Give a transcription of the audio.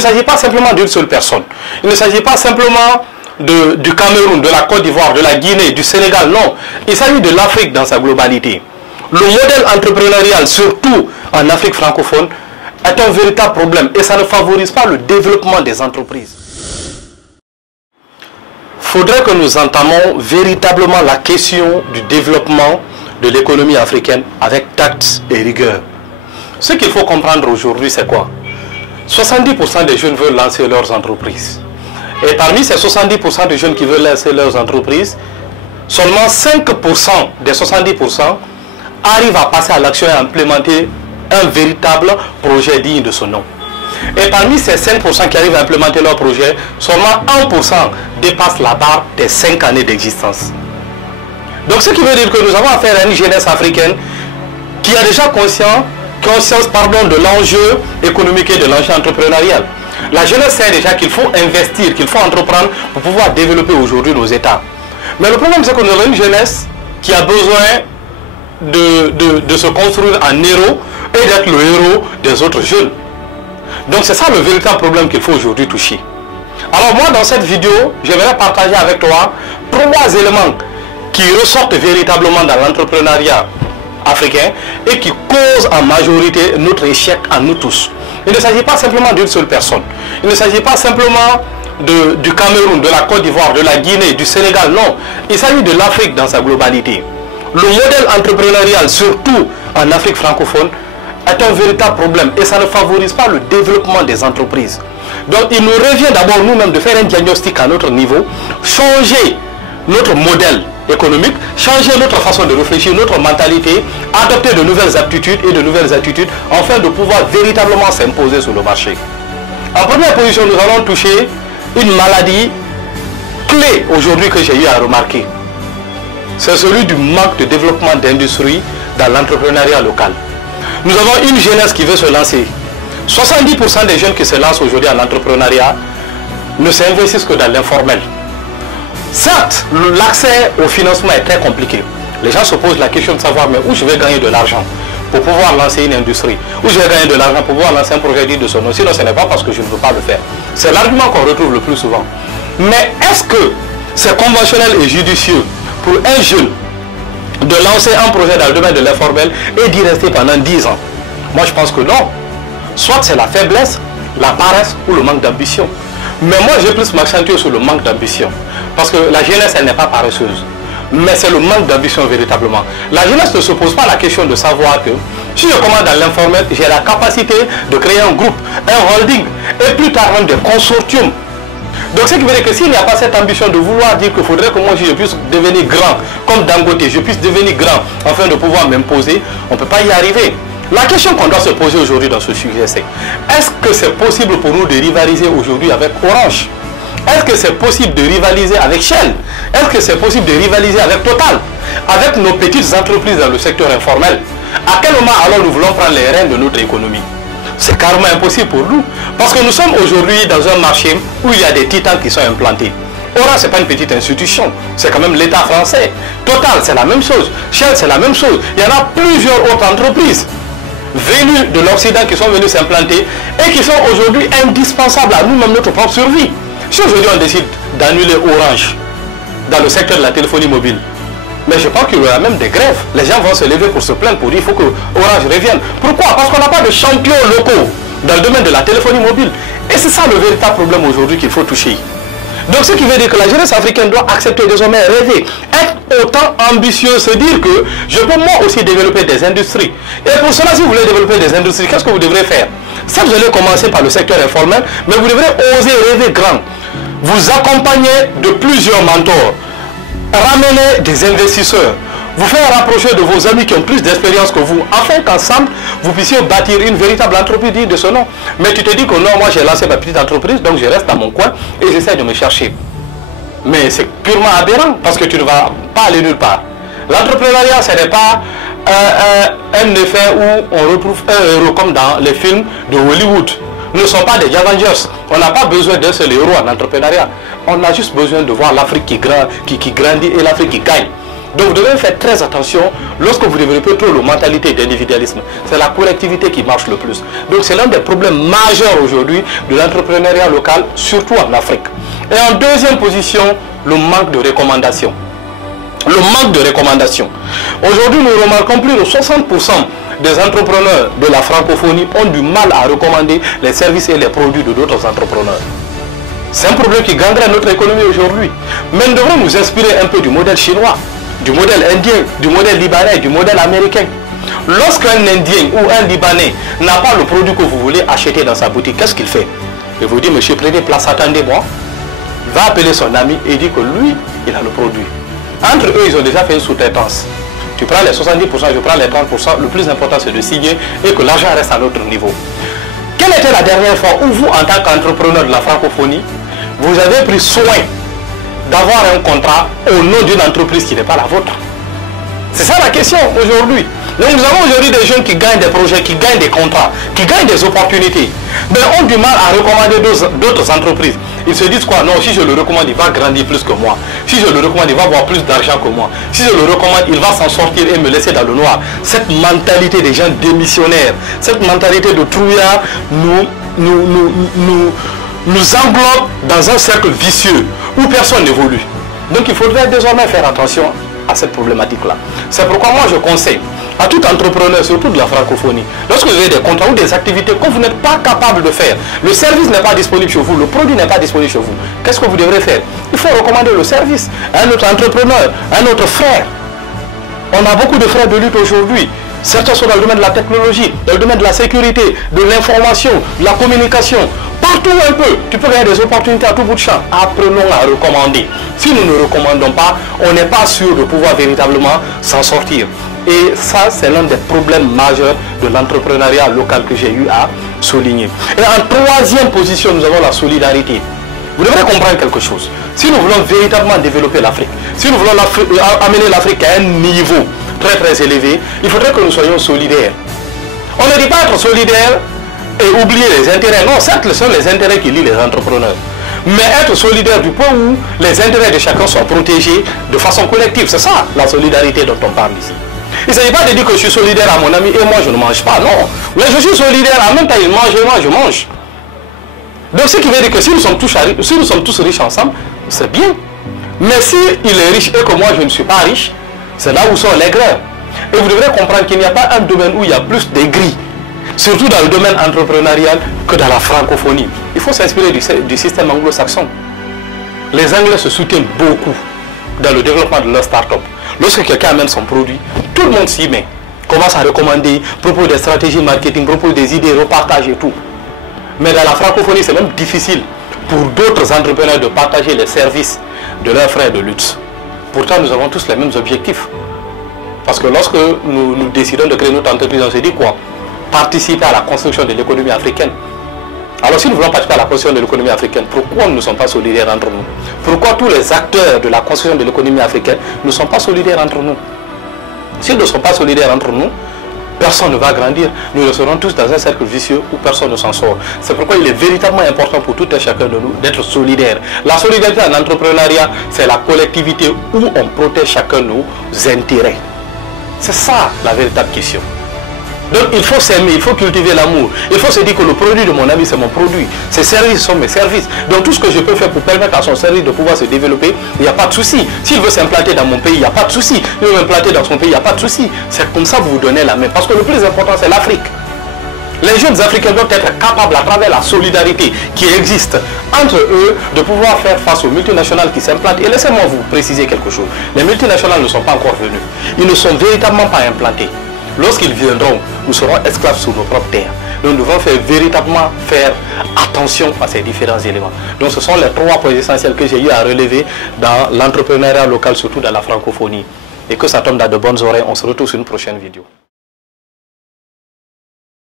ne s'agit pas simplement d'une seule personne. Il ne s'agit pas simplement du Cameroun, de la Côte d'Ivoire, de la Guinée, du Sénégal. Non, il s'agit de l'Afrique dans sa globalité. Le modèle entrepreneurial, surtout en Afrique francophone, est un véritable problème et ça ne favorise pas le développement des entreprises. Il faudrait que nous entamons véritablement la question du développement de l'économie africaine avec tact et rigueur. Ce qu'il faut comprendre aujourd'hui, c'est quoi? 70% des jeunes veulent lancer leurs entreprises. Et parmi ces 70% des jeunes qui veulent lancer leurs entreprises, seulement 5% des 70% arrivent à passer à l'action et à implémenter un véritable projet digne de son nom. Et parmi ces 5% qui arrivent à implémenter leur projet, seulement 1% dépasse la barre des 5 années d'existence. Donc ce qui veut dire que nous avons affaire à une jeunesse africaine qui a déjà conscience de l'enjeu économique et de l'enjeu entrepreneurial. La jeunesse sait déjà qu'il faut investir, qu'il faut entreprendre pour pouvoir développer aujourd'hui nos États. Mais le problème, c'est que nous avons une jeunesse qui a besoin de se construire en héros et d'être le héros des autres jeunes. Donc c'est ça le véritable problème qu'il faut aujourd'hui toucher. Alors moi, dans cette vidéo, j'aimerais partager avec toi 3 éléments qui ressortent véritablement dans l'entrepreneuriat africain et qui causent en majorité notre échec à nous tous. Il ne s'agit pas simplement d'une seule personne. Il ne s'agit pas simplement du Cameroun, de la Côte d'Ivoire, de la Guinée, du Sénégal. Non, il s'agit de l'Afrique dans sa globalité. Le modèle entrepreneurial, surtout en Afrique francophone, est un véritable problème et ça ne favorise pas le développement des entreprises. Donc il nous revient d'abord nous-mêmes de faire un diagnostic à notre niveau, changer notre modèle économique, changer notre façon de réfléchir, notre mentalité, adopter de nouvelles aptitudes et de nouvelles attitudes afin de pouvoir véritablement s'imposer sur le marché. En première position, nous allons toucher une maladie clé aujourd'hui que j'ai eu à remarquer. C'est celui du manque de développement d'industrie dans l'entrepreneuriat local. Nous avons une jeunesse qui veut se lancer. 70% des jeunes qui se lancent aujourd'hui en entrepreneuriat ne s'investissent que dans l'informel. Certes, l'accès au financement est très compliqué. Les gens se posent la question de savoir mais où je vais gagner de l'argent pour pouvoir lancer une industrie, où je vais gagner de l'argent pour pouvoir lancer un projet digne de son nom. Sinon ce n'est pas parce que je ne veux pas le faire. C'est l'argument qu'on retrouve le plus souvent. Mais est-ce que c'est conventionnel et judicieux pour un jeune de lancer un projet dans le domaine de l'informel et d'y rester pendant 10 ans? Moi je pense que non. Soit c'est la faiblesse, la paresse ou le manque d'ambition. Mais moi j'ai plus m'accentuer sur le manque d'ambition. Parce que la jeunesse elle n'est pas paresseuse. Mais c'est le manque d'ambition véritablement. La jeunesse ne se pose pas la question de savoir que si je commence dans l'informel, j'ai la capacité de créer un groupe, un holding et plus tard même des consortiums. Donc ce qui veut dire que s'il n'y a pas cette ambition de vouloir dire qu'il faudrait que moi je puisse devenir grand, comme Dangote, je puisse devenir grand afin de pouvoir m'imposer, on ne peut pas y arriver. La question qu'on doit se poser aujourd'hui dans ce sujet, c'est est-ce que c'est possible pour nous de rivaliser aujourd'hui avec Orange? Est-ce que c'est possible de rivaliser avec Shell? Est-ce que c'est possible de rivaliser avec Total? Avec nos petites entreprises dans le secteur informel? À quel moment alors nous voulons prendre les rênes de notre économie? C'est carrément impossible pour nous. Parce que nous sommes aujourd'hui dans un marché où il y a des titans qui sont implantés. Orange, ce n'est pas une petite institution, c'est quand même l'État français. Total, c'est la même chose. Shell, c'est la même chose. Il y en a plusieurs autres entreprises venues de l'Occident qui sont venues s'implanter et qui sont aujourd'hui indispensables à nous-mêmes, notre propre survie. Si aujourd'hui on décide d'annuler Orange dans le secteur de la téléphonie mobile, mais je pense qu'il y aura même des grèves. Les gens vont se lever pour se plaindre, pour dire qu'il faut que Orange revienne. Pourquoi? Parce qu'on n'a pas de champions locaux dans le domaine de la téléphonie mobile. Et c'est ça le véritable problème aujourd'hui qu'il faut toucher. Donc ce qui veut dire que la jeunesse africaine doit accepter désormais rêver, être autant ambitieux, se dire que je peux moi aussi développer des industries. Et pour cela, si vous voulez développer des industries, qu'est-ce que vous devrez faire? Ça, vous allez commencer par le secteur informel, mais vous devrez oser rêver grand. Vous accompagner de plusieurs mentors, ramener des investisseurs, vous faire rapprocher de vos amis qui ont plus d'expérience que vous, afin qu'ensemble, vous puissiez bâtir une véritable entreprise digne de ce nom. Mais tu te dis que non, moi j'ai lancé ma petite entreprise, donc je reste dans mon coin et j'essaie de me chercher. Mais c'est purement aberrant, parce que tu ne vas pas aller nulle part. L'entrepreneuriat, ce n'est pas un effet où on retrouve un héros comme dans les films de Hollywood. Nous ne sommes pas des Avengers. On n'a pas besoin d'un seul héros en entrepreneuriat. On a juste besoin de voir l'Afrique qui grandit et l'Afrique qui gagne. Donc vous devez faire très attention lorsque vous développez trop la mentalité d'individualisme. C'est la collectivité qui marche le plus. Donc c'est l'un des problèmes majeurs aujourd'hui de l'entrepreneuriat local, surtout en Afrique. Et en deuxième position, le manque de recommandations. Le manque de recommandations. Aujourd'hui, nous remarquons plus de 60% des entrepreneurs de la francophonie ont du mal à recommander les services et les produits de d'autres entrepreneurs. C'est un problème qui gangrène notre économie aujourd'hui. Mais nous devons nous inspirer un peu du modèle chinois, du modèle indien, du modèle libanais, du modèle américain. Lorsqu'un Indien ou un Libanais n'a pas le produit que vous voulez acheter dans sa boutique, qu'est-ce qu'il fait? Il vous dit, monsieur, prenez place, attendez-moi. Il va appeler son ami et dit que lui, il a le produit. Entre eux, ils ont déjà fait une sous-traitance. Tu prends les 70%, je prends les 30%. Le plus important, c'est de signer et que l'argent reste à notre niveau. Quelle était la dernière fois où vous, en tant qu'entrepreneur de la francophonie, vous avez pris soin d'avoir un contrat au nom d'une entreprise qui n'est pas la vôtre? C'est ça la question aujourd'hui. Donc nous avons aujourd'hui des jeunes qui gagnent des projets, qui gagnent des contrats, qui gagnent des opportunités, mais ont du mal à recommander d'autres entreprises. Ils se disent quoi? Non, si je le recommande, il va grandir plus que moi. Si je le recommande, il va avoir plus d'argent que moi. Si je le recommande, il va s'en sortir et me laisser dans le noir. Cette mentalité des gens démissionnaires, cette mentalité de trouillard nous englobe dans un cercle vicieux où personne n'évolue. Donc il faudrait désormais faire attention à cette problématique-là. C'est pourquoi moi je conseille à tout entrepreneur, surtout de la francophonie, lorsque vous avez des contrats ou des activités que vous n'êtes pas capable de faire, le service n'est pas disponible chez vous, le produit n'est pas disponible chez vous, qu'est-ce que vous devrez faire? Il faut recommander le service à un autre entrepreneur, à un autre frère. On a beaucoup de frères de lutte aujourd'hui. Certains sont dans le domaine de la technologie, dans le domaine de la sécurité, de l'information, de la communication. Partout un peu, tu peux gagner des opportunités à tout bout de champ. Apprenons à recommander. Si nous ne recommandons pas, on n'est pas sûr de pouvoir véritablement s'en sortir. Et ça, c'est l'un des problèmes majeurs de l'entrepreneuriat local que j'ai eu à souligner. Et en troisième position, nous avons la solidarité. Vous devrez comprendre quelque chose. Si nous voulons véritablement développer l'Afrique, si nous voulons amener l'Afrique à un niveau très très élevé, il faudrait que nous soyons solidaires. On ne dit pas être solidaire et oublier les intérêts. Non, certes, ce sont les intérêts qui lient les entrepreneurs. Mais être solidaire du point où les intérêts de chacun sont protégés de façon collective. C'est ça la solidarité dont on parle ici. Il ne s'agit pas de dire que je suis solidaire à mon ami et moi je ne mange pas. Non. Mais je suis solidaire, en même temps il mange et moi je mange. Donc ce qui veut dire que si nous sommes tous riches ensemble, c'est bien. Mais si il est riche et que moi je ne suis pas riche, c'est là où sont les grèves. Et vous devrez comprendre qu'il n'y a pas un domaine où il y a plus d'aigris, surtout dans le domaine entrepreneurial, que dans la francophonie. Il faut s'inspirer du système anglo-saxon. Les Anglais se soutiennent beaucoup dans le développement de leur start-up. Lorsque quelqu'un amène son produit, tout le monde s'y met. Commence à recommander, propose des stratégies marketing, propose des idées, repartage et tout. Mais dans la francophonie, c'est même difficile pour d'autres entrepreneurs de partager les services de leurs frères de lutte. Pourtant, nous avons tous les mêmes objectifs. Parce que lorsque nous décidons de créer notre entreprise, on se dit quoi? Participer à la construction de l'économie africaine. Alors si nous voulons participer à la construction de l'économie africaine, pourquoi nous ne sommes pas solidaires entre nous? Pourquoi tous les acteurs de la construction de l'économie africaine ne sont pas solidaires entre nous? S'ils ne sont pas solidaires entre nous, personne ne va grandir. Nous serons tous dans un cercle vicieux où personne ne s'en sort. C'est pourquoi il est véritablement important pour tout et chacun de nous d'être solidaires. La solidarité en entrepreneuriat, c'est la collectivité où on protège chacun nos intérêts. C'est ça la véritable question. Donc il faut s'aimer, il faut cultiver l'amour. Il faut se dire que le produit de mon ami, c'est mon produit. Ses services sont mes services. Donc tout ce que je peux faire pour permettre à son service de pouvoir se développer, il n'y a pas de souci. S'il veut s'implanter dans mon pays, il n'y a pas de souci. Il veut m'implanter dans son pays, il n'y a pas de souci. C'est comme ça que vous vous donnez la main. Parce que le plus important, c'est l'Afrique. Les jeunes Africains doivent être capables, à travers la solidarité qui existe entre eux, de pouvoir faire face aux multinationales qui s'implantent. Et laissez-moi vous préciser quelque chose. Les multinationales ne sont pas encore venues. Ils ne sont véritablement pas implantés. Lorsqu'ils viendront, nous serons esclaves sur nos propres terres. Donc nous devons véritablement faire attention à ces différents éléments. Donc ce sont les 3 points essentiels que j'ai eu à relever dans l'entrepreneuriat local, surtout dans la francophonie. Et que ça tombe dans de bonnes oreilles. On se retrouve sur une prochaine vidéo.